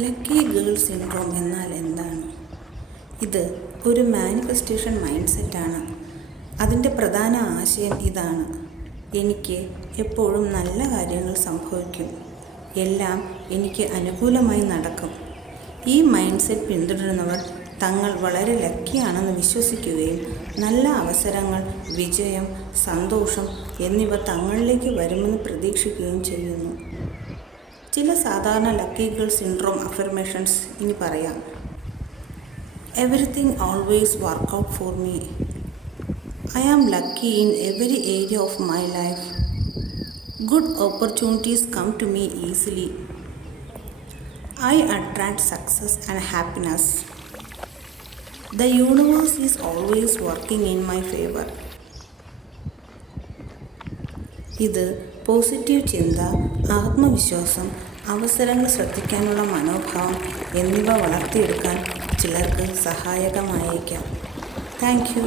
Lucky girl syndrome എന്നാൽ എന്താണ്? ഇത് ഒരു മാനിഫെസ്റ്റേഷൻ മൈൻഡ് സെറ്റാണ്. അതിൻ്റെ പ്രധാന ആശയം ഇതാണ്: എനിക്ക് എപ്പോഴും നല്ല കാര്യങ്ങൾ സംഭവിക്കും, എല്ലാം എനിക്ക് അനുകൂലമായി നടക്കും. ഈ മൈൻഡ് സെറ്റ് പിന്തുടരുന്നവർ തങ്ങൾ വളരെ ലക്കിയാണെന്ന് വിശ്വസിക്കുകയും നല്ല അവസരങ്ങൾ, വിജയം, സന്തോഷം എന്നിവ തങ്ങളിലേക്ക് വരുമെന്ന് പ്രതീക്ഷിക്കുകയും ചെയ്യുന്നു. ചില സാധാരണ ലക്കി ഗേൾ സിൻഡ്രോം അഫർമേഷൻസ് ഇനി പറയാം. Everything always work out for me. I am lucky in every area of my life. Good opportunities come to me easily. I attract success and happiness. The universe is always working in my favor. ഇത് positive ചിന്ത, ആത്മവിശ്വാസം, അവസരങ്ങൾ ശ്രദ്ധിക്കാനുള്ള മനോഭാവം എന്നിവ വളർത്തിയെടുക്കാൻ ചിലർക്ക് സഹായകമായേക്കാം. Thank you.